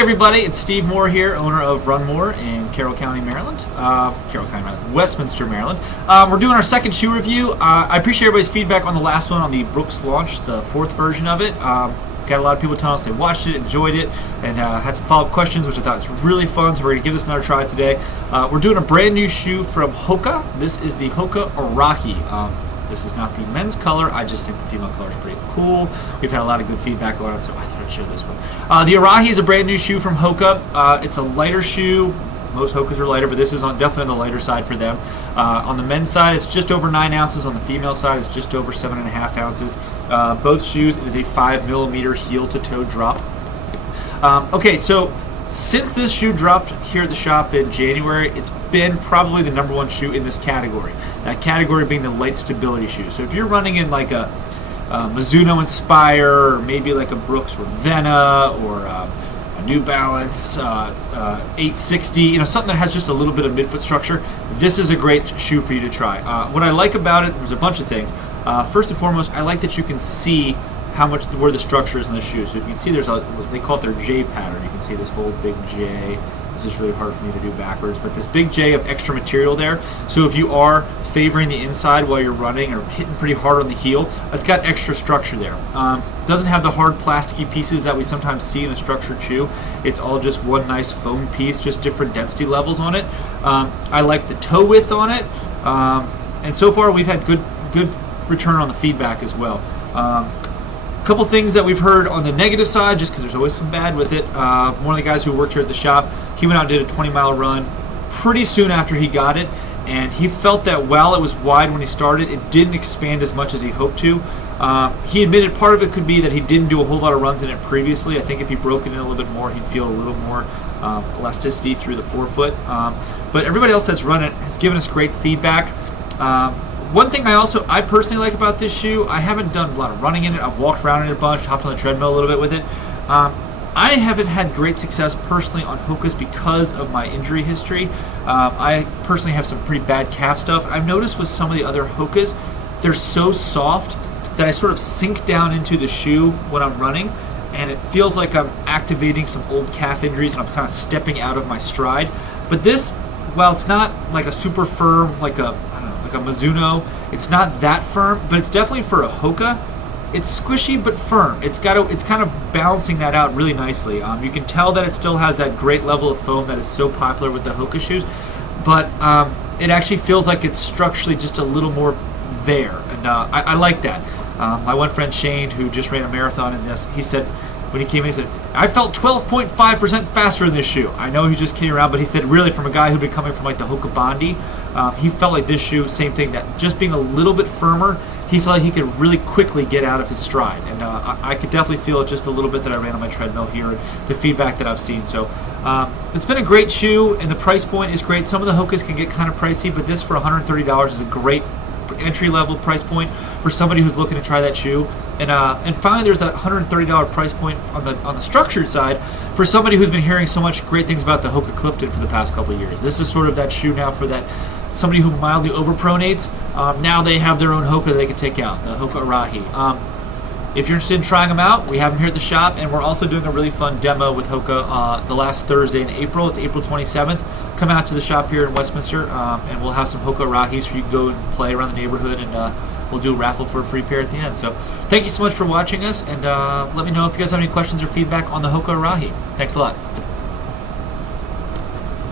everybody, it's Steve Moore here, owner of Run More in Carroll County, Maryland. Westminster, Maryland. We're doing our second shoe review. I appreciate everybody's feedback on the last one on the Brooks launch, the fourth version of it. Got a lot of people telling us they watched it, enjoyed it, and had some follow-up questions, which I thought was really fun, so we're going to give this another try today. We're doing a brand new shoe from Hoka. This is the Hoka Arahi. This is not the men's color. I just think the female color is pretty cool. We've had a lot of good feedback on it, so I thought I'd show this one. The Arahi is a brand new shoe from Hoka. It's a lighter shoe. Most Hokas are lighter, but this is definitely on the lighter side for them. On the men's side, it's just over 9 ounces. On the female side, it's just over 7.5 ounces. Both shoes, it is a 5mm heel-to-toe drop. Okay, so since this shoe dropped here at the shop in January, it's been probably the #1 shoe in this category. That category being the light stability shoe. So if you're running in like a Mizuno Inspire, or maybe like a Brooks Ravenna, or a New Balance 860, something that has just a little bit of midfoot structure, this is a great shoe for you to try. What I like about it, there's a bunch of things. First and foremost, I like that you can see where the structure is in the shoe. So if you can see, they call it their J pattern. You can see this whole big J. This is really hard for me to do backwards, but this big J of extra material there. So if you are favoring the inside while you're running or hitting pretty hard on the heel, it's got extra structure there. Doesn't have the hard plasticky pieces that we sometimes see in a structured shoe. It's all just one nice foam piece, just different density levels on it. I like the toe width on it, and so far we've had good return on the feedback as well. Couple things that we've heard on the negative side, just because there's always some bad with it. One of the guys who worked here at the shop, he went out and did a 20-mile run pretty soon after he got it, and he felt that while it was wide when he started, it didn't expand as much as he hoped to. He admitted part of it could be that he didn't do a whole lot of runs in it previously. I think if he broke it in a little bit more, he'd feel a little more elasticity through the forefoot. But everybody else that's run it has given us great feedback. One thing I personally like about this shoe, I haven't done a lot of running in it. I've walked around in it a bunch, hopped on the treadmill a little bit with it. I haven't had great success personally on Hokas because of my injury history. I personally have some pretty bad calf stuff. I've noticed with some of the other Hokas, they're so soft that I sort of sink down into the shoe when I'm running, and it feels like I'm activating some old calf injuries and I'm kind of stepping out of my stride. But this, while it's not like a super firm, like a Mizuno, it's not that firm, but it's definitely for a Hoka. It's squishy but firm. It's kind of balancing that out really nicely. You can tell that it still has that great level of foam that is so popular with the Hoka shoes, but it actually feels like it's structurally just a little more there, and I like that. My one friend Shane, who just ran a marathon in this, he said, when he came in, he said, I felt 12.5% faster in this shoe. I know he's just kidding around, but he said really from a guy who'd been coming from like the Hoka Bondi, he felt like this shoe, same thing, that just being a little bit firmer, he felt like he could really quickly get out of his stride. And I could definitely feel it just a little bit that I ran on my treadmill here, and the feedback that I've seen. So it's been a great shoe, and the price point is great. Some of the Hokas can get kind of pricey, but this for $130 is a great entry-level price point for somebody who's looking to try that shoe. And finally, there's that $130 price point on the structured side for somebody who's been hearing so much great things about the Hoka Clifton for the past couple of years. This is sort of that shoe now for that somebody who mildly overpronates. Now they have their own Hoka that they can take out, the Hoka Arahi. If you're interested in trying them out, we have them here at the shop, and we're also doing a really fun demo with Hoka the last Thursday in April. It's April 27th. Come out to the shop here in Westminster, and we'll have some Hoka Arahis for you to go and play around the neighborhood, and we'll do a raffle for a free pair at the end. So thank you so much for watching us, and let me know if you guys have any questions or feedback on the Hoka Arahi. Thanks a lot.